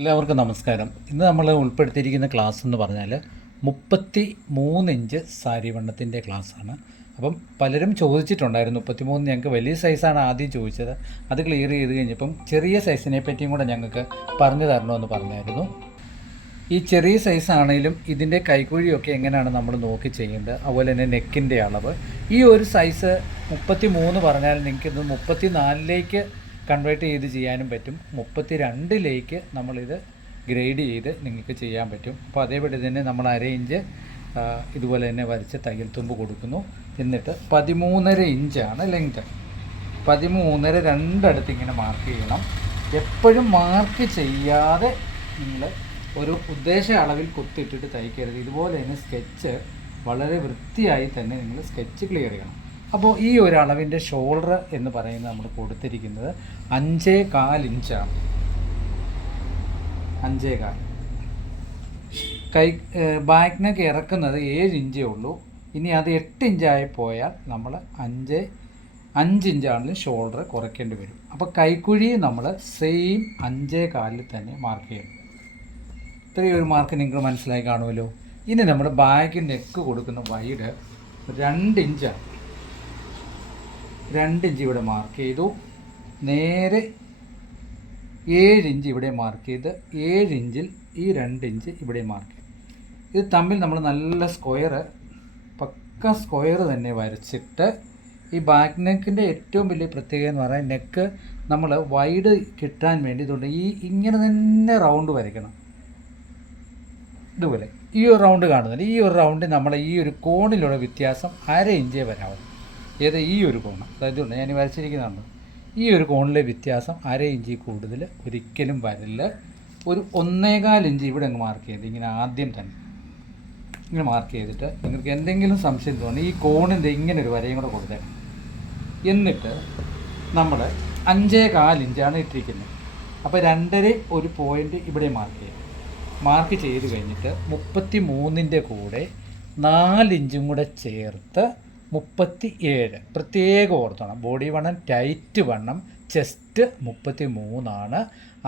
എല്ലാവർക്കും നമസ്കാരം. ഇന്ന് നമ്മൾ ഉൾപ്പെടുത്തിയിരിക്കുന്ന ക്ലാസ് എന്ന് പറഞ്ഞാൽ 33 ഇഞ്ച് സാരി വണ്ണത്തിൻ്റെ ക്ലാസ്സാണ്. അപ്പം പലരും ചോദിച്ചിട്ടുണ്ടായിരുന്നു 33 ഞങ്ങൾക്ക് വലിയ സൈസാണ് ആദ്യം ചോദിച്ചത്. അത് ക്ലിയർ ചെയ്ത് കഴിഞ്ഞപ്പം ചെറിയ സൈസിനെ പറ്റിയും കൂടെ ഞങ്ങൾക്ക് പറഞ്ഞു തരണമെന്ന് പറഞ്ഞായിരുന്നു. ഈ ചെറിയ സൈസാണെങ്കിലും ഇതിൻ്റെ കൈക്കുഴിയൊക്കെ എങ്ങനെയാണ് നമ്മൾ നോക്കി ചെയ്യേണ്ടത്, അതുപോലെ തന്നെ നെക്കിൻ്റെ അളവ്. ഈ ഒരു സൈസ് 33 പറഞ്ഞാൽ നിങ്ങൾക്കിത് 34ലേക്ക് കൺവേർട്ട് ചെയ്ത് ചെയ്യാനും പറ്റും. 32ലേക്ക് നമ്മളിത് ഗ്രേഡ് ചെയ്ത് നിങ്ങൾക്ക് ചെയ്യാൻ പറ്റും. അപ്പോൾ അതേപടി തന്നെ നമ്മൾ അരയിഞ്ച് ഇതുപോലെ തന്നെ വരച്ച് തയ്യൽ തുമ്പ് കൊടുക്കുന്നു. എന്നിട്ട് 13.5 ഇഞ്ചാണ് ലെങ്ത്. 13.5 രണ്ടടുത്ത് ഇങ്ങനെ മാർക്ക് ചെയ്യണം. എപ്പോഴും മാർക്ക് ചെയ്യാതെ നിങ്ങൾ ഒരു ഉദ്ദേശ അളവിൽ കുത്തിയിട്ടിട്ട് തയ്ക്കരുത്. ഇതുപോലെ തന്നെ സ്കെച്ച് വളരെ വൃത്തിയായി തന്നെ നിങ്ങൾ സ്കെച്ച് ക്ലിയർ ചെയ്യണം. അപ്പോൾ ഈ ഒരു അളവിൻ്റെ ഷോൾഡർ എന്ന് പറയുന്നത് നമ്മൾ കൊടുത്തിരിക്കുന്നത് 5.25 ഇഞ്ചാണ്. 5.25. കൈ ബാക്ക് നെക്ക് ഇറക്കുന്നത് 7 ഇഞ്ചേ ഉള്ളൂ. ഇനി അത് 8 ഇഞ്ചായി പോയാൽ നമ്മൾ 5 ഇഞ്ചാണെങ്കിലും ഷോൾഡർ കുറയ്ക്കേണ്ടി വരും. അപ്പോൾ കൈക്കുഴി നമ്മൾ സെയിം 5.25 തന്നെ മാർക്ക് ചെയ്യണം. ഇത്രയും ഒരു മാർക്ക് നിങ്ങൾ മനസ്സിലായി കാണുമല്ലോ. ഇനി നമ്മൾ ബാക്ക് നെക്ക് കൊടുക്കുന്ന വൈഡ് 2 ഇഞ്ചാണ്. 2 ഇഞ്ച് ഇവിടെ മാർക്ക് ചെയ്തു. നേരെ 7 ഇഞ്ച് ഇവിടെ മാർക്ക് ചെയ്ത് 7 ഇഞ്ചിൽ ഈ 2 ഇഞ്ച് ഇവിടെ മാർക്ക് ചെയ്തു. ഇത് തമ്മിൽ നമ്മൾ നല്ല പക്ക സ്ക്വയർ തന്നെ വരച്ചിട്ട് ഈ ബാക്ക് നെക്കിൻ്റെ ഏറ്റവും വലിയ പ്രത്യേകത എന്ന് പറഞ്ഞാൽ നെക്ക് നമ്മൾ വൈഡ് കിട്ടാൻ വേണ്ടി ഇതുകൊണ്ട് ഇങ്ങനെ തന്നെ റൗണ്ട് വരയ്ക്കണം. ഇതുപോലെ ഈ ഒരു റൗണ്ട് കാണുന്നില്ല. ഈ ഒരു റൗണ്ടിൽ നമ്മൾ ഈ ഒരു കോണിലുള്ള വ്യത്യാസം 1/2 ഇഞ്ചേ വരാവും. ഏത് ഈ ഒരു കോണ്, അതായത് ഞാൻ വരച്ചിരിക്കുന്നതാണ്. ഈ ഒരു കോണിലെ വ്യത്യാസം 1/2 ഇഞ്ചിൽ കൂടുതൽ ഒരിക്കലും വരില്ല. ഒരു 1.25 ഇഞ്ച് ഇവിടെ അങ്ങ് മാർക്ക് ചെയ്ത് ഇങ്ങനെ ആദ്യം തന്നെ ഇങ്ങനെ മാർക്ക് ചെയ്തിട്ട് നിങ്ങൾക്ക് എന്തെങ്കിലും സംശയം തോന്നി ഈ കോണിൻ്റെ ഇങ്ങനെ ഒരു വരയും കൂടെ കൊടുത്തേക്കാം. എന്നിട്ട് നമ്മൾ 5.25 ഇഞ്ചാണ് ഇട്ടിരിക്കുന്നത്. അപ്പോൾ 2.5 ഒരു പോയിൻ്റ് ഇവിടെ മാർക്ക് ചെയ്യും. മാർക്ക് ചെയ്ത് കഴിഞ്ഞിട്ട് 33ൻ്റെ കൂടെ 4 ഇഞ്ചും കൂടെ ചേർത്ത് 37. പ്രത്യേകം ഓർത്തണം. ബോഡി വണ്ണം ടൈറ്റ് വണ്ണം ചെസ്റ്റ് 33ആണ്.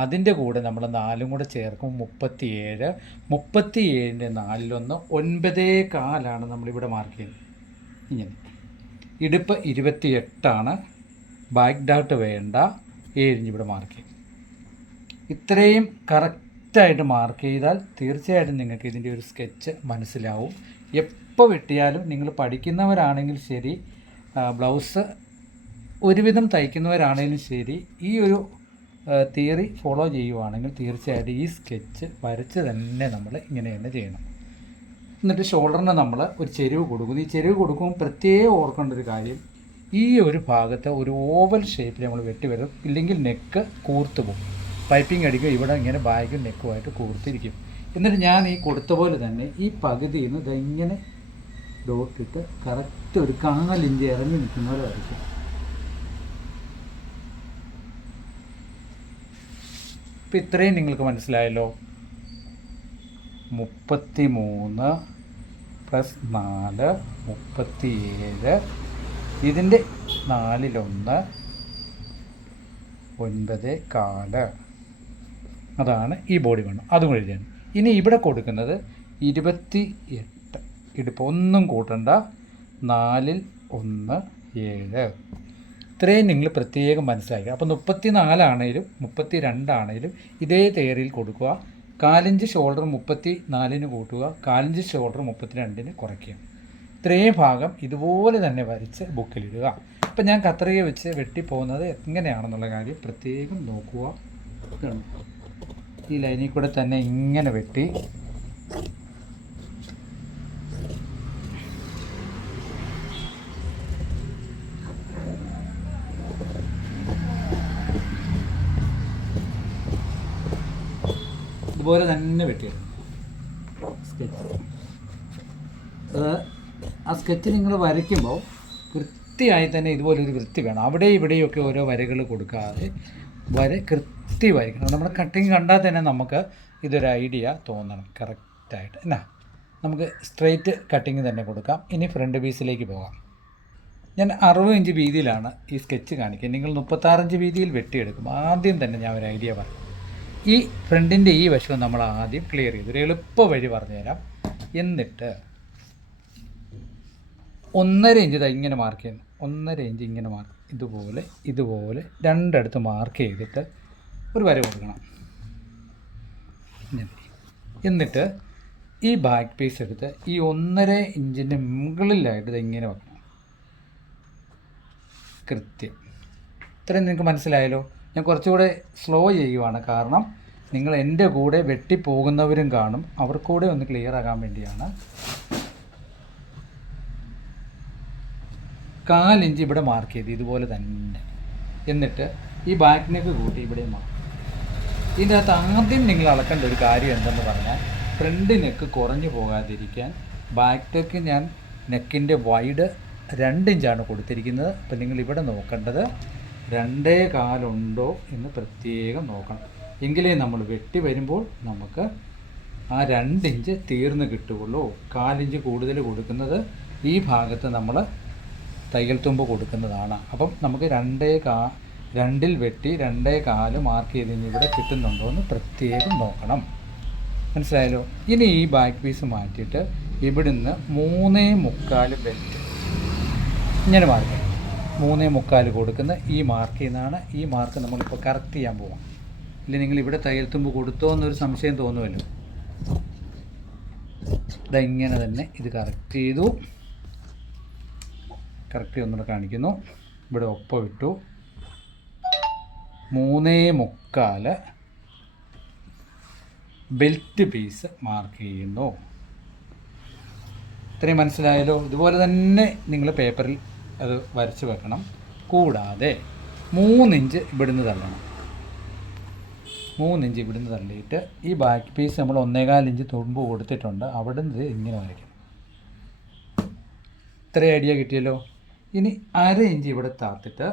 അതിൻ്റെ കൂടെ നമ്മൾ 4 കൂടെ ചേർക്കും 37. 37ൻ്റെ 4 9.25 നമ്മളിവിടെ മാർക്ക് ചെയ്യുന്നത്. ഇങ്ങനെ ഇടുപ്പ് 28ആണ്. ബാക്ക് ഡാട്ട് വേണ്ട. 7 ഇഞ്ച് ഇവിടെ മാർക്ക് ചെയ്യും. ഇത്രയും കറക്റ്റായിട്ട് മാർക്ക് ചെയ്താൽ തീർച്ചയായിട്ടും നിങ്ങൾക്ക് ഇതിൻ്റെ ഒരു സ്കെച്ച് മനസ്സിലാവും. എപ്പോൾ വെട്ടിയാലും നിങ്ങൾ പഠിക്കുന്നവരാണെങ്കിൽ ശരി, ബ്ലൗസ് ഒരുവിധം തയ്ക്കുന്നവരാണെങ്കിലും ശരി, ഈ ഒരു തിയറി ഫോളോ ചെയ്യുവാണെങ്കിൽ തീർച്ചയായിട്ടും ഈ സ്കെച്ച് വരച്ച് തന്നെ നമ്മൾ ഇങ്ങനെ തന്നെ ചെയ്യണം. എന്നിട്ട് ഷോൾഡറിന് നമ്മൾ ഒരു ചെരിവ് കൊടുക്കുന്നു. ഈ ചെരിവ് കൊടുക്കുമ്പോൾ പ്രത്യേകം ഓർക്കേണ്ട ഒരു കാര്യം, ഈ ഒരു ഭാഗത്ത് ഒരു ഓവൽ ഷേപ്പിൽ നമ്മൾ വെട്ടി വരും. ഇല്ലെങ്കിൽ നെക്ക് കൂർത്ത് പോകും. പൈപ്പിംഗ് അടിക്കുക ഇവിടെ ഇങ്ങനെ ബാഗും നെക്കുമായിട്ട് കൂർത്തിരിക്കും. എന്നിട്ട് ഞാൻ ഈ കൊടുത്ത പോലെ തന്നെ ഈ പകുതിയിൽ നിന്ന് ഇതെങ്ങനെ ഡോട്ടിട്ട് കറക്റ്റ് ഒരു 4 ഇഞ്ച് ഇറങ്ങി നിൽക്കുന്ന പോലെ വരയ്ക്കും. ഇപ്പം ഇത്രയും നിങ്ങൾക്ക് മനസ്സിലായല്ലോ. 33 + 4 37. ഇതിൻ്റെ 4/1 9.25. അതാണ് ഈ ബോഡി വണ്ണം. അതും എഴുതിയാണ്. ഇനി ഇവിടെ കൊടുക്കുന്നത് 28. ഇടുപ്പ് ഒന്നും കൂട്ടണ്ട. 4/1 7. ഇത്രയും നിങ്ങൾ പ്രത്യേകം മനസ്സിലാക്കുക. അപ്പോൾ 34 ആണെങ്കിലും 32 ആണെങ്കിലും ഇതേ തേറിയിൽ കൊടുക്കുക. 4 ഇഞ്ച് ഷോൾഡർ 34ന് കൂട്ടുക, 4 ഇഞ്ച് ഷോൾഡർ 32ന് കുറയ്ക്കുക. ഇത്രയും ഭാഗം ഇതുപോലെ തന്നെ വരച്ച് ബുക്കിലിടുക. അപ്പം ഞാൻ കത്രിക വെച്ച് വെട്ടിപ്പോകുന്നത് എങ്ങനെയാണെന്നുള്ള കാര്യം പ്രത്യേകം നോക്കുക. ഈ ലൈനിൽ കൂടെ തന്നെ ഇങ്ങനെ വെട്ടി ഇതുപോലെ തന്നെ വെട്ടിയെടുക്കും സ്കെച്ച്. ആ സ്കെച്ച് നിങ്ങൾ വരയ്ക്കുമ്പോൾ വൃത്തിയായി തന്നെ ഇതുപോലൊരു വൃത്തി വേണം. അവിടെ ഇവിടെയൊക്കെ ഓരോ വരകൾ കൊടുക്കാതെ കൃത്യമായിരിക്കണം. നമ്മുടെ കട്ടിങ് കണ്ടാൽ തന്നെ നമുക്ക് ഇതൊരു ഐഡിയ തോന്നണം കറക്റ്റായിട്ട്. എന്നാ നമുക്ക് സ്ട്രെയിറ്റ് കട്ടിങ് തന്നെ കൊടുക്കാം. ഇനി ഫ്രണ്ട് പീസിലേക്ക് പോകാം. ഞാൻ 60 ഇഞ്ച് വീതിയിലാണ് ഈ സ്കെച്ച് കാണിക്കുക. നിങ്ങൾ 36 ഇഞ്ച് വീതിയിൽ വെട്ടിയെടുക്കും. ആദ്യം തന്നെ ഞാൻ ഒരു ഐഡിയ പറയും. ഈ ഫ്രണ്ടിൻ്റെ ഈ വശം നമ്മൾ ആദ്യം ക്ലിയർ ചെയ്തു. ഒരു എളുപ്പ വഴി പറഞ്ഞുതരാം. എന്നിട്ട് 1.5 ഇഞ്ച് ഇങ്ങനെ മാർക്ക് ചെയ്യുന്നു. 1.5 ഇഞ്ച് ഇങ്ങനെ മാർക്ക് ഇതുപോലെ രണ്ടിടത്ത് മാർക്ക് ചെയ്തിട്ട് ഒരു വര കൊടുക്കണം. എന്നിട്ട് ഈ ബാക്ക് പീസ് എടുത്ത് ഈ 1.5 ഇഞ്ചിൻ്റെ മുകളിലായിട്ട് ഇങ്ങനെ വെക്കണം. കൃത്യം. ഇത്രയും നിങ്ങൾക്ക് മനസ്സിലായല്ലോ. ഞാൻ കുറച്ചുകൂടെ സ്ലോ ചെയ്യുവാണ്, കാരണം നിങ്ങൾ എൻ്റെ കൂടെ വെട്ടിപ്പോകുന്നവരും കാണും, അവർക്കൂടെ ഒന്ന് ക്ലിയർ ആകാൻ വേണ്ടിയാണ്. 1/4 ഇഞ്ച് ഇവിടെ മാർക്ക് ചെയ്ത് ഇതുപോലെ തന്നെ. എന്നിട്ട് ഈ ബാക്ക് നെക്ക് കൂട്ടി ഇവിടെ മാർക്ക്. ഇതിൻ്റെ അകത്ത് ആദ്യം നിങ്ങൾ അളക്കേണ്ട ഒരു കാര്യം എന്തെന്ന് പറഞ്ഞാൽ, ഫ്രണ്ട് നെക്ക് കുറഞ്ഞു പോകാതിരിക്കാൻ ബാക്ക് നെക്ക് ഞാൻ നെക്കിൻ്റെ വൈഡ് 2 ഇഞ്ചാണ് കൊടുത്തിരിക്കുന്നത്. അപ്പോൾ നിങ്ങൾ ഇവിടെ നോക്കേണ്ടത് 2.25 ഉണ്ടോ എന്ന് പ്രത്യേകം നോക്കണം. എങ്കിലേ നമ്മൾ വെട്ടി വരുമ്പോൾ നമുക്ക് ആ 2 ഇഞ്ച് തീർന്ന് കിട്ടുകയുള്ളൂ. 1/4 ഇഞ്ച് കൂടുതൽ കൊടുക്കുന്നത് ഈ ഭാഗത്ത് നമ്മൾ തയ്യൽ തുമ്പ് കൊടുക്കുന്നതാണ്. അപ്പം നമുക്ക് 2.2 വെട്ടി 2.25 മാർക്ക് ചെയ്ത് ഇവിടെ കിട്ടുന്നുണ്ടോ എന്ന് പ്രത്യേകം നോക്കണം. മനസ്സിലായല്ലോ. ഇനി ഈ ബാക്ക് പീസ് മാറ്റിയിട്ട് ഇവിടുന്ന് 3.25 ബെൽറ്റ് ഇങ്ങനെ മാർക്ക് ചെയ്യണം. 3.25 കൊടുക്കുന്ന ഈ മാർക്കിൽ നിന്നാണ് ഈ മാർക്ക് നമ്മളിപ്പോൾ കറക്റ്റ് ചെയ്യാൻ പോവാം. ഇല്ല നിങ്ങൾ ഇവിടെ തയ്യൽ തുമ്പ് കൊടുത്തോ എന്നൊരു സംശയം തോന്നുമല്ലോ. ഇങ്ങനെ തന്നെ ഇത് കറക്റ്റ് ചെയ്തു. കറക്റ്റ് ഒന്നുകൂടെ കാണിക്കുന്നു. ഇവിടെ ഒപ്പം ഇട്ടു. 3.25 ബെൽറ്റ് പീസ് മാർക്ക് ചെയ്യുന്നു. ഇത്രയും മനസ്സിലായല്ലോ. ഇതുപോലെ തന്നെ നിങ്ങൾ പേപ്പറിൽ അത് വരച്ച് വെക്കണം. കൂടാതെ 3 ഇഞ്ച് ഇവിടുന്ന് തള്ളണം. 3 ഇഞ്ച് ഇവിടുന്ന് തള്ളിയിട്ട് ഈ ബാക്ക് പീസ് നമ്മൾ 1.25 ഇഞ്ച് തുമ്പ് കൊടുത്തിട്ടുണ്ട്, അവിടെ നിന്ന് ഇങ്ങനെ വരയ്ക്കണം. ഇത്ര ഐഡിയ കിട്ടിയല്ലോ. ഇനി 1/2 ഇഞ്ച് ഇവിടെ താത്തിട്ട്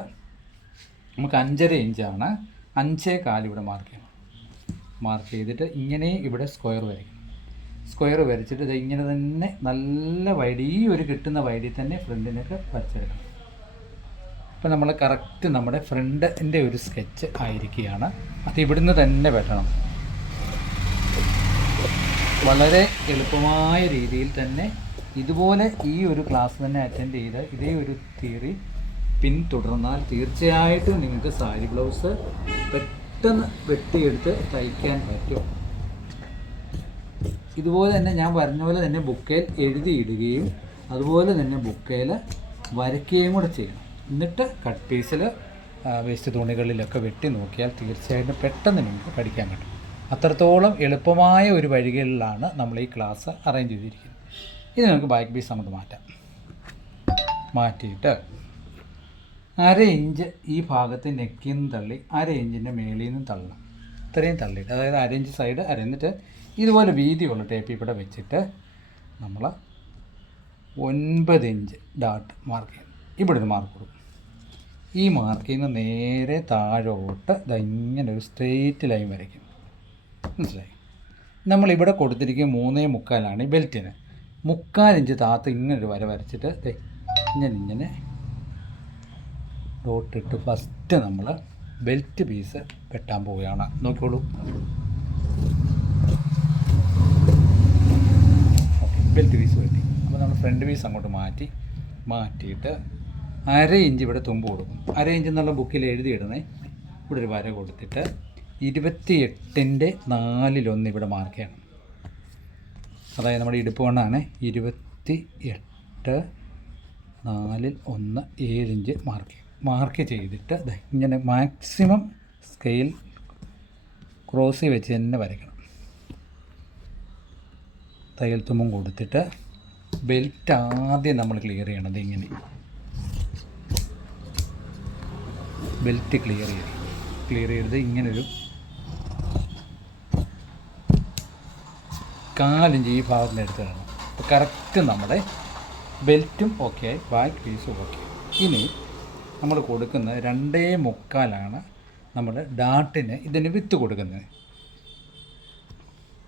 നമുക്ക് 5.5 ഇഞ്ചാണ്, 5.25 ഇവിടെ മാർക്ക് ചെയ്യണം. മാർക്ക് ചെയ്തിട്ട് ഇങ്ങനെ ഇവിടെ സ്ക്വയർ വരയ്ക്കണം. സ്ക്വയർ വരച്ചിട്ട് ഇത് ഇങ്ങനെ തന്നെ നല്ല വൈഡ്, ഈ ഒരു കിട്ടുന്ന വൈഡിൽ തന്നെ ഫ്രണ്ടിനൊക്കെ വരച്ചെടുക്കണം. അപ്പോൾ നമ്മൾ കറക്റ്റ് നമ്മുടെ ഫ്രണ്ടിൻ്റെ ഒരു സ്കെച്ച് ആയിരിക്കുകയാണ്. അത് ഇവിടുന്ന് തന്നെ വെട്ടണം. വളരെ എളുപ്പമായ രീതിയിൽ തന്നെ ഇതുപോലെ ഈ ഒരു ക്ലാസ് തന്നെ അറ്റൻഡ് ചെയ്ത് ഇതേ ഒരു തിയറി പിന്തുടർന്നാൽ തീർച്ചയായിട്ടും നിങ്ങൾക്ക് സാരി ബ്ലൗസ് പെട്ടെന്ന് വെട്ടിയെടുത്ത് തയ്ക്കാൻ പറ്റും. ഇതുപോലെ തന്നെ ഞാൻ പറഞ്ഞ പോലെ തന്നെ ബുക്കയിൽ എഴുതിയിടുകയും അതുപോലെ തന്നെ ബുക്കയിൽ വരയ്ക്കുകയും കൂടെ ചെയ്യണം. എന്നിട്ട് കട്ട് പീസിൽ വേസ്റ്റ് തുണികളിലൊക്കെ വെട്ടി നോക്കിയാൽ തീർച്ചയായിട്ടും പെട്ടെന്ന് നിങ്ങൾക്ക് പഠിക്കാൻ പറ്റും. അത്രത്തോളം എളുപ്പമായ ഒരു വഴികളിലാണ് നമ്മൾ ഈ ക്ലാസ് അറേഞ്ച് ചെയ്തിരിക്കുന്നത്. ഇത് നമുക്ക് ബാക്ക് പീസ് അങ്ങോട്ട് മാറ്റാം. മാറ്റിയിട്ട് 1/2 ഇഞ്ച് ഈ ഭാഗത്ത് നെക്കിൽ നിന്ന് തള്ളി 1/2 ഇഞ്ചിൻ്റെ മേളിൽ നിന്ന് തള്ളണം. ഇത്രയും തള്ളിയിട്ട്, അതായത് 1/2 ഇഞ്ച് സൈഡ് എന്നിട്ട് ഇതുപോലെ വീതിയുള്ള ടേപ്പ് ഇവിടെ വെച്ചിട്ട് നമ്മൾ 9 ഇഞ്ച് ഡാട്ട് മാർക്ക് ചെയ്യും. ഇവിടെ ഒരു മാർക്ക് കൊടുക്കും. ഈ മാർക്കിൽ നിന്ന് നേരെ താഴോട്ട് ഇങ്ങനെ ഒരു സ്ട്രെയിറ്റ് ലൈൻ വരയ്ക്കും. മനസ്സിലായി? നമ്മളിവിടെ കൊടുത്തിരിക്കുന്ന 3.25 ഈ ബെൽറ്റിന് 3/4 ഇഞ്ച് താത്ത് ഇങ്ങനൊരു വര വരച്ചിട്ട് ഇങ്ങനെ ഡോട്ടിട്ട് ഫസ്റ്റ് നമ്മൾ ബെൽറ്റ് പീസ് വെട്ടാൻ പോവുകയാണ്. നോക്കിക്കോളൂ. ബെൽറ്റ് പീസ് വെട്ടി. അപ്പോൾ നമ്മൾ ഫ്രണ്ട് പീസ് അങ്ങോട്ട് മാറ്റിയിട്ട് 1/2 ഇഞ്ച് ഇവിടെ തുമ്പ് കൊടുക്കും. 1/2 ഇഞ്ച് എന്നുള്ള ബുക്കിൽ എഴുതിയിടണേ. ഇവിടെ ഒരു വര കൊടുത്തിട്ട് 28ൻ്റെ 4/1 ഇവിടെ മാർക്ക് ചെയ്യണം. അതായത് നമ്മുടെ ഇടുപ്പ് കൊണ്ടാണ് 28 4/1 7 ഇഞ്ച് മാർക്ക് ചെയ്തിട്ട് ഇങ്ങനെ മാക്സിമം സ്കെയിൽ ക്രോസ് വെച്ച് തന്നെ വരയ്ക്കണം. തയ്യൽ തുമ്പും കൊടുത്തിട്ട് ബെൽറ്റ് ആദ്യം നമ്മൾ ക്ലിയർ ചെയ്യണത് ഇങ്ങനെ ബെൽറ്റ് ക്ലിയർ ചെയ്ത് ഇങ്ങനൊരു 4 ഇഞ്ച് ഈ ഭാഗത്തിന് എടുത്ത് തരണം. അപ്പോൾ കറക്റ്റ് നമ്മുടെ ബെൽറ്റും ഓക്കെ ആയി, ബാക്ക് പീസും ഓക്കെ. ഇനി നമ്മൾ കൊടുക്കുന്നത് 2.25 നമ്മൾ ഡാട്ടിന് ഇതിന് വിത്ത് കൊടുക്കുന്നത്.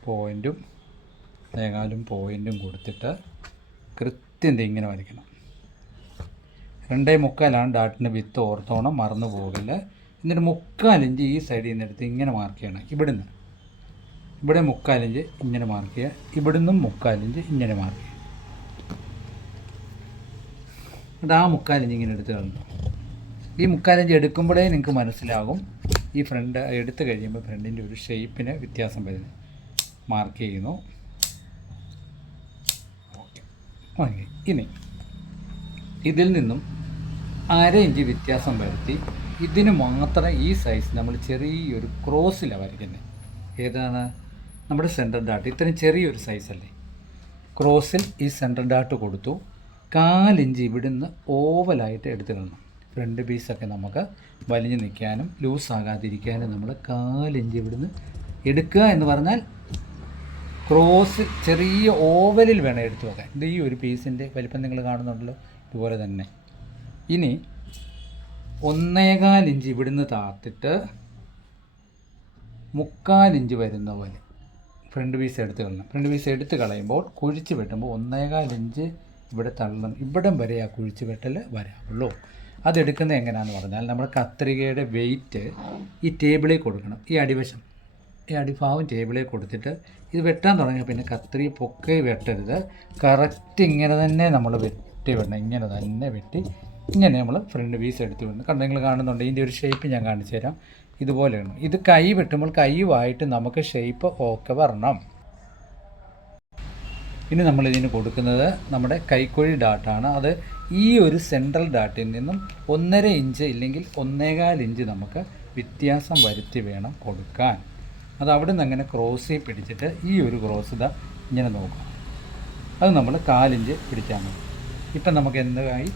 പോയിൻറ്റും പോയിൻറ്റും കൊടുത്തിട്ട് കൃത്യം ഇങ്ങനെ വരയ്ക്കണം. 2.25 ഡാട്ടിന് വിത്ത് ഓർത്തോണം, മറന്നു പോകില്ല. എന്നിട്ട് 3/4 ഇഞ്ച് ഈ സൈഡിൽ നിന്ന് എടുത്ത് ഇങ്ങനെ മാർക്ക് ചെയ്യണം. ഇവിടുന്ന് ഇവിടെ 3/4 ഇഞ്ച് ഇങ്ങനെ മാർക്ക് ചെയ്യുക, ഇവിടുന്നും 3/4 ഇഞ്ച് ഇങ്ങനെ മാർക്ക് ചെയ്യുക. എന്നിട്ട് ആ 3/4 ഇഞ്ച് ഇങ്ങനെ എടുത്ത് കളഞ്ഞു. ഈ 3/4 ഇഞ്ച് എടുക്കുമ്പോഴേ നിങ്ങൾക്ക് മനസ്സിലാകും ഈ ഫ്രണ്ട് എടുത്ത് കഴിയുമ്പോൾ ഫ്രണ്ടിൻ്റെ ഒരു ഷേപ്പിന് വ്യത്യാസം വരുന്നത്. മാർക്ക് ചെയ്യുന്നു. ഓക്കെ, ഇനി ഇതിൽ നിന്നും 1/2 ഇഞ്ച് വ്യത്യാസം വരുത്തി ഇതിന് മാത്രം ഈ സൈസ് നമ്മൾ ചെറിയൊരു ക്രോസിലാണ് വരയ്ക്കുന്നത്. ഏതാണ്? നമ്മുടെ സെൻറ്റർ ഡാട്ട്. ഇത്രയും ചെറിയൊരു സൈസല്ലേ, ക്രോസിൽ ഈ സെൻറ്റർ ഡാട്ട് കൊടുത്തു. 1/4 ഇഞ്ച് ഇവിടുന്ന് ഓവലായിട്ട് എടുത്ത് കളണം. ഫ്രണ്ട് പീസൊക്കെ നമുക്ക് വലിഞ്ഞ് നിൽക്കാനും ലൂസാകാതിരിക്കാനും നമ്മൾ 1/4 ഇഞ്ച് ഇവിടുന്ന് എടുക്കുക എന്ന് പറഞ്ഞാൽ ക്രോസ് ചെറിയ ഓവലിൽ വേണം എടുത്തു വെക്കാൻ. ഇത് ഈ ഒരു പീസിൻ്റെ വലിപ്പം നിങ്ങൾ കാണുന്നുണ്ടല്ലോ, ഇതുപോലെ തന്നെ. ഇനി 1/4 ഇഞ്ച് ഇവിടുന്ന് താത്തിട്ട് 3/4 ഇഞ്ച് വരുന്ന പോലെ ഫ്രണ്ട് പീസ് എടുത്ത് കളയണം. ഫ്രണ്ട് പീസ് എടുത്ത് കളയുമ്പോൾ കുഴിച്ച് വെട്ടുമ്പോൾ 1/4 ഇഞ്ച് ഇവിടെ തള്ളണം. ഇവിടം വരെ ആ കുഴിച്ച് വെട്ടൽ വരാവുള്ളൂ. അതെടുക്കുന്നത് എങ്ങനെയാണെന്ന് പറഞ്ഞാൽ നമ്മുടെ കത്രികയുടെ വെയിറ്റ് ഈ ടേബിളിൽ കൊടുക്കണം. ഈ അടിവശം, ഈ അടിഭാഗം ടേബിളിൽ കൊടുത്തിട്ട് ഇത് വെട്ടാൻ തുടങ്ങിയാൽ പിന്നെ കത്രിക പൊക്കെ വെട്ടരുത്. കറക്റ്റ് ഇങ്ങനെ തന്നെ നമ്മൾ വെട്ടി വിടണം. ഇങ്ങനെ തന്നെ വെട്ടി ഇങ്ങനെ നമ്മൾ ഫ്രണ്ട് പീസ് എടുത്ത് വിടണം. കണ്ടോ, നിങ്ങൾ കാണുന്നുണ്ട്. ഇതിൻ്റെ ഒരു ഷേപ്പ് ഞാൻ കാണിച്ചു തരാം. ഇതുപോലെയാണ്. ഇത് കൈ വെട്ടുമ്പോൾ കൈയുമായിട്ട് നമുക്ക് ഷേപ്പ് ഒക്കെ വരണം. ഇനി നമ്മളിതിന് കൊടുക്കുന്നത് നമ്മുടെ കൈക്കുഴി ഡാട്ടാണ്. അത് ഈ ഒരു സെൻട്രൽ ഡാട്ടിൽ നിന്നും 1.5 ഇഞ്ച് ഇല്ലെങ്കിൽ 1.25 ഇഞ്ച് നമുക്ക് വ്യത്യാസം വരുത്തി വേണം കൊടുക്കാൻ. അത് അവിടെ നിന്ന് അങ്ങനെ ക്രോസിൽ പിടിച്ചിട്ട് ഈ ഒരു ക്രോസ് ഇതാ ഇങ്ങനെ നോക്കാം. അത് നമ്മൾ 1/4 ഇഞ്ച് പിടിച്ചാൽ മതി. ഇപ്പം നമുക്ക് എന്തായി?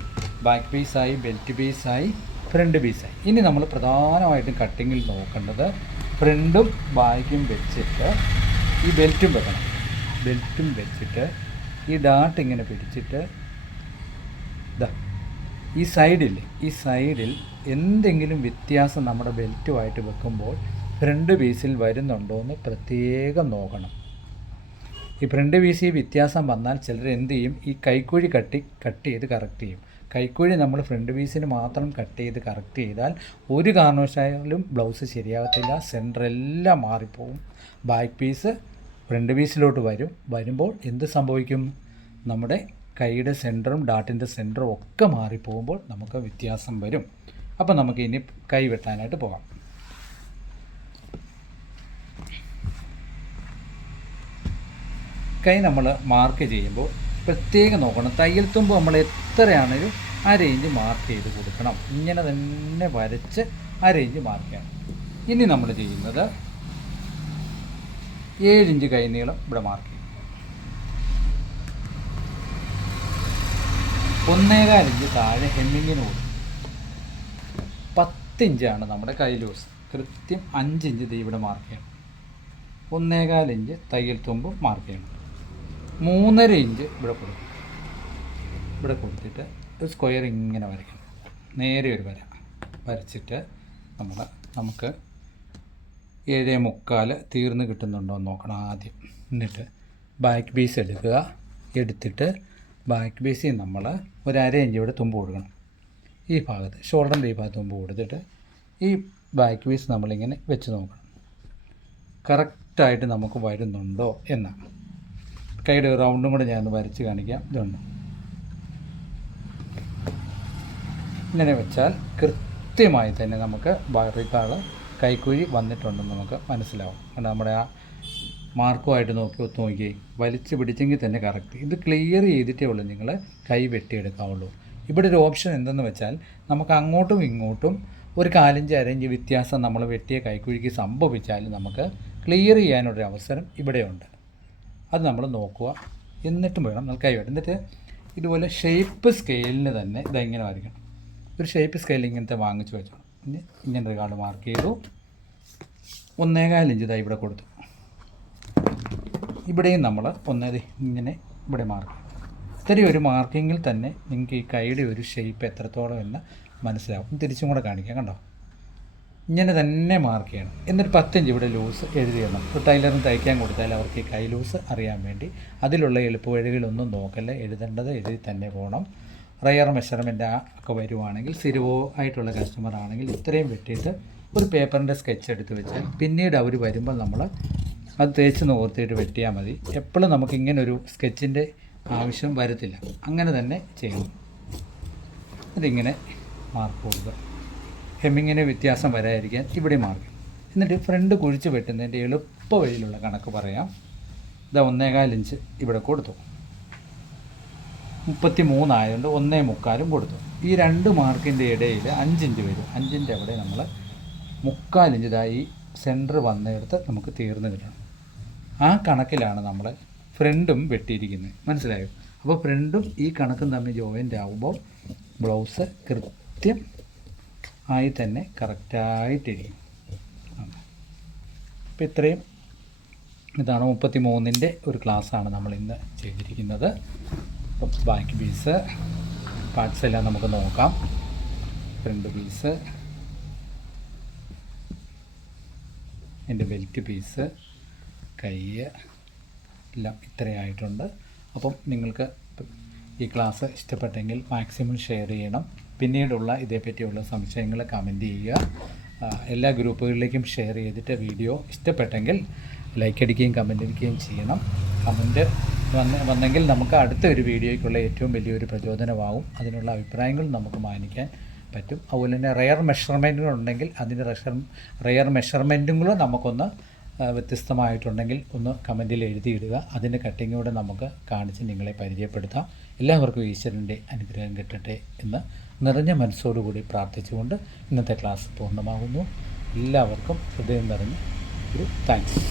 ബാക്ക് പീസായി, ബെൽറ്റ് പീസായി, ഫ്രണ്ട് പീസായി. ഇനി നമ്മൾ പ്രധാനമായിട്ടും കട്ടിങ്ങിൽ നോക്കേണ്ടത് ഫ്രണ്ടും ബാക്കും വെച്ചിട്ട് ഈ ബെൽറ്റും വെക്കണം. ബെൽറ്റും വെച്ചിട്ട് ഈ ഡാട്ട് ഇങ്ങനെ പിടിച്ചിട്ട് ഇതാ ഈ സൈഡിൽ എന്തെങ്കിലും വ്യത്യാസം നമ്മുടെ ബെൽറ്റുമായിട്ട് വെക്കുമ്പോൾ ഫ്രണ്ട് പീസിൽ വരുന്നുണ്ടോ എന്ന് പ്രത്യേകം നോക്കണം. ഈ ഫ്രണ്ട് പീസിൽ വ്യത്യാസം വന്നാൽ ചിലർ എന്ത് ചെയ്യും? ഈ കൈക്കുഴി കട്ട് ചെയ്ത് കറക്റ്റ് ചെയ്യും. കൈക്കുഴി നമ്മൾ ഫ്രണ്ട് പീസിന് മാത്രം കട്ട് ചെയ്ത് കറക്റ്റ് ചെയ്താൽ ഒരു കാരണവശാലും ബ്ലൗസ് ശരിയാകത്തില്ല. സെൻറ്ററെല്ലാം മാറിപ്പോവും. ബാക്ക് പീസ് ഫ്രണ്ട് പീസിലോട്ട് വരുമ്പോൾ എന്ത് സംഭവിക്കും? നമ്മുടെ കൈയുടെ സെൻറ്ററും ഡാട്ടിൻ്റെ സെൻറ്ററും ഒക്കെ മാറിപ്പോകുമ്പോൾ നമുക്ക് വ്യത്യാസം വരും. അപ്പോൾ നമുക്ക് ഇനി കൈ വെട്ടാനായിട്ട് പോകാം. കൈ നമ്മൾ മാർക്ക് ചെയ്യുമ്പോൾ പ്രത്യേകം നോക്കണം. തയ്യൽ തുമ്പ് നമ്മൾ എത്രയാണെങ്കിലും 1/2 ഇഞ്ച് മാർക്ക് ചെയ്ത് കൊടുക്കണം. ഇങ്ങനെ തന്നെ വരച്ച് 1/2 ഇഞ്ച് മാർക്ക് ചെയ്യണം. ഇനി നമ്മൾ ചെയ്യുന്നത് 7 ഇഞ്ച് കൈ നീളം ഇവിടെ മാർക്ക് ചെയ്യും. 1.25 ഇഞ്ച് താഴെ ഹെമ്മിങ്ങിന് കൊടുക്കും. 10 ഇഞ്ചാണ് നമ്മുടെ കൈ ലൂസ്. കൃത്യം 5 ഇഞ്ച് ഇവിടെ മാർക്ക് ചെയ്യണം. 1.25 ഇഞ്ച് തയ്യൽ തുമ്പ് മാർക്ക് ചെയ്യണം. 3.5 ഇഞ്ച് ഇവിടെ കൊടുക്കും. ഇവിടെ കൊടുത്തിട്ട് ഒരു സ്ക്വയർ ഇങ്ങനെ വരയ്ക്കണം. നേരെ ഒരു വര വരച്ചിട്ട് നമുക്ക് 7.25 തീർന്ന് കിട്ടുന്നുണ്ടോ എന്ന് നോക്കണം ആദ്യം. എന്നിട്ട് ബാക്ക് പീസ് എടുത്തിട്ട് ബാക്ക് പീസിൽ നമ്മൾ ഒരു 1/2 ഇഞ്ച് ഇവിടെ തുമ്പ് കൊടുക്കണം. ഈ ഭാഗത്ത് ഷോൾഡറിൻ്റെ ഈ ഭാഗത്ത് തുമ്പ് കൊടുത്തിട്ട് ഈ ബാക്ക് പീസ് നമ്മളിങ്ങനെ വെച്ച് നോക്കണം. കറക്റ്റായിട്ട് നമുക്ക് വരുന്നുണ്ടോ എന്നാണ്. കൈയുടെ റൗണ്ടും കൂടെ ഞാനൊന്ന് വരച്ച് കാണിക്കാം. ഇതുണ്ട്. ഇങ്ങനെ വെച്ചാൽ കൃത്യമായി തന്നെ നമുക്ക് ബാറിക്കാൾ കൈക്കുഴി വന്നിട്ടുണ്ടെന്ന് നമുക്ക് മനസ്സിലാവും. കാരണം നമ്മുടെ ആ മാർക്കുമായിട്ട് നോക്കി വലിച്ചു പിടിച്ചെങ്കിൽ തന്നെ കറക്റ്റ്. ഇത് ക്ലിയർ ചെയ്തിട്ടേ ഉള്ളൂ നിങ്ങൾ കൈ വെട്ടിയെടുക്കാവുള്ളൂ. ഇവിടെ ഒരു ഓപ്ഷൻ എന്തെന്ന് വെച്ചാൽ നമുക്ക് അങ്ങോട്ടും ഇങ്ങോട്ടും ഒരു 1/4 ഇഞ്ച് 1/2 ഇഞ്ച് വ്യത്യാസം നമ്മൾ വെട്ടിയ കൈക്കുഴിക്ക് സംഭവിച്ചാലും നമുക്ക് ക്ലിയർ ചെയ്യാനൊരു അവസരം ഇവിടെയുണ്ട്. അത് നമ്മൾ നോക്കുക. എന്നിട്ടും വേണം നമ്മൾ കൈ വെട്ടാൻ. എന്നിട്ട് ഇതുപോലെ ഷേപ്പ് സ്കെയിലിന് തന്നെ ഇതെങ്ങനെ വരയ്ക്കണം. ഒരു ഷേപ്പ് സ്കെയിൽ ഇങ്ങനത്തെ വാങ്ങിച്ച് വെച്ചോണം. ഇങ്ങനെ ഒരു കാർഡ് മാർക്ക് ചെയ്തു. 1.25 ഇഞ്ച് ഇവിടെ കൊടുത്തു. ഇവിടെയും നമ്മൾ ഇങ്ങനെ ഇവിടെ മാർക്ക് ചെയ്യും. ഇത്രയും ഒരു മാർക്കിങ്ങിൽ തന്നെ നിങ്ങൾക്ക് ഈ കൈയുടെ ഒരു ഷേപ്പ് എത്രത്തോളം എന്ന് മനസ്സിലാവും. തിരിച്ചും കൂടെ കാണിക്കാം. കണ്ടോ, ഇങ്ങനെ തന്നെ മാർക്ക് ചെയ്യണം. എന്നിട്ട് 10 ഇഞ്ച് ഇവിടെ ലൂസ് എഴുതിയിടണം. ഒരു ടൈലറിന് തയ്ക്കാൻ കൊടുത്താൽ അവർക്ക് ഈ കൈ ലൂസ് അറിയാൻ വേണ്ടി അതിലുള്ള എളുപ്പവഴികളൊന്നും നോക്കല്ല, എഴുതേണ്ടത് എഴുതി തന്നെ പോകണം. റയർ മെഷർമെൻ്റ് ഒക്കെ വരുവാണെങ്കിൽ സ്ഥിരവോ ആയിട്ടുള്ള കസ്റ്റമർ ആണെങ്കിൽ ഇത്രയും വെട്ടിയിട്ട് ഒരു പേപ്പറിൻ്റെ സ്കെച്ച് എടുത്ത് വെച്ചാൽ പിന്നീട് അവർ വരുമ്പോൾ നമ്മൾ അത് തേച്ച് നിവർത്തിയിട്ട് വെട്ടിയാൽ മതി. എപ്പോഴും നമുക്കിങ്ങനൊരു സ്കെച്ചിൻ്റെ ആവശ്യം വരത്തില്ല. അങ്ങനെ തന്നെ ചെയ്യണം. അതിങ്ങനെ മാർക്ക് കൊടുക്കുക. ഹെമ്മിങ്ങിന് വ്യത്യാസം വരാതിരിക്കാൻ ഇവിടെ മാർക്ക്. എന്നിട്ട് ഫ്രണ്ട് കുഴിച്ച് വെട്ടുന്നതിൻ്റെ എളുപ്പ വഴിയിലുള്ള കണക്ക് പറയാം. ഇതാ 1.25 ഇഞ്ച് ഇവിടെ കൊടുത്തു, 33 ആയതുകൊണ്ട് 1.25 കൊടുത്തു. ഈ 2 മാർക്കിൻ്റെ ഇടയിൽ 5 ഇഞ്ച് വരും. 5 ഇഞ്ച് അവിടെ നമ്മൾ 3/4 ഇഞ്ച് ഇതായി സെൻറ്റർ വന്നെടുത്ത് നമുക്ക് തീർന്ന് കിട്ടണം. ആ കണക്കിലാണ് നമ്മൾ ഫ്രണ്ടും വെട്ടിയിരിക്കുന്നത്. മനസ്സിലായോ? അപ്പോൾ ഫ്രണ്ടും ഈ കണക്കും തമ്മിൽ ജോയിൻ്റ് ആകുമ്പോൾ ബ്ലൗസ് കൃത്യം ആയി തന്നെ കറക്റ്റായിട്ടിരിക്കും. അപ്പോൾ ഇത്രയും ഇതാണ് 33ൻ്റെ ഒരു ക്ലാസ്സാണ് നമ്മൾ ഇന്ന് ചെയ്തിരിക്കുന്നത്. അപ്പം ബാക്ക് പീസ് പാർട്സ് എല്ലാം നമുക്ക് നോക്കാം. ഫ്രണ്ട് പീസ്, എൻ്റെ ബെൽറ്റ് പീസ്, കൈ എല്ലാം ഇത്രയായിട്ടുണ്ട്. അപ്പം നിങ്ങൾക്ക് ഈ ക്ലാസ് ഇഷ്ടപ്പെട്ടെങ്കിൽ മാക്സിമം ഷെയർ ചെയ്യണം. പിന്നീടുള്ള ഇതേപ്പറ്റിയുള്ള സംശയങ്ങൾ കമൻറ്റ് ചെയ്യുക. എല്ലാ ഗ്രൂപ്പുകളിലേക്കും ഷെയർ ചെയ്തിട്ട് വീഡിയോ ഇഷ്ടപ്പെട്ടെങ്കിൽ ലൈക്ക് അടിക്കുകയും കമൻ്റ് അടിക്കുകയും ചെയ്യണം. കമൻറ്റ് വന്നെങ്കിൽ നമുക്ക് അടുത്ത ഒരു വീഡിയോയ്ക്കുള്ള ഏറ്റവും വലിയൊരു പ്രചോദനമാകും. അതിനുള്ള അഭിപ്രായങ്ങൾ നമുക്ക് മാനിക്കാൻ പറ്റും. അതുപോലെ തന്നെ റെയർ മെഷർമെൻറ്റുകളുണ്ടെങ്കിൽ അതിൻ്റെ റെയർ മെഷർമെൻറ്റുകൾ നമുക്കൊന്ന് വ്യത്യസ്തമായിട്ടുണ്ടെങ്കിൽ ഒന്ന് കമൻറ്റിൽ എഴുതിയിടുക. അതിൻ്റെ കട്ടിങ്ങൂടെ നമുക്ക് കാണിച്ച് നിങ്ങളെ പരിചയപ്പെടുത്താം. എല്ലാവർക്കും ഈശ്വരൻ്റെ അനുഗ്രഹം കിട്ടട്ടെ എന്ന് നിറഞ്ഞ മനസ്സോടുകൂടി പ്രാർത്ഥിച്ചുകൊണ്ട് ഇന്നത്തെ ക്ലാസ് പൂർണ്ണമാകുന്നു. എല്ലാവർക്കും ഹൃദയം നിറഞ്ഞ ഒരു താങ്ക്സ്.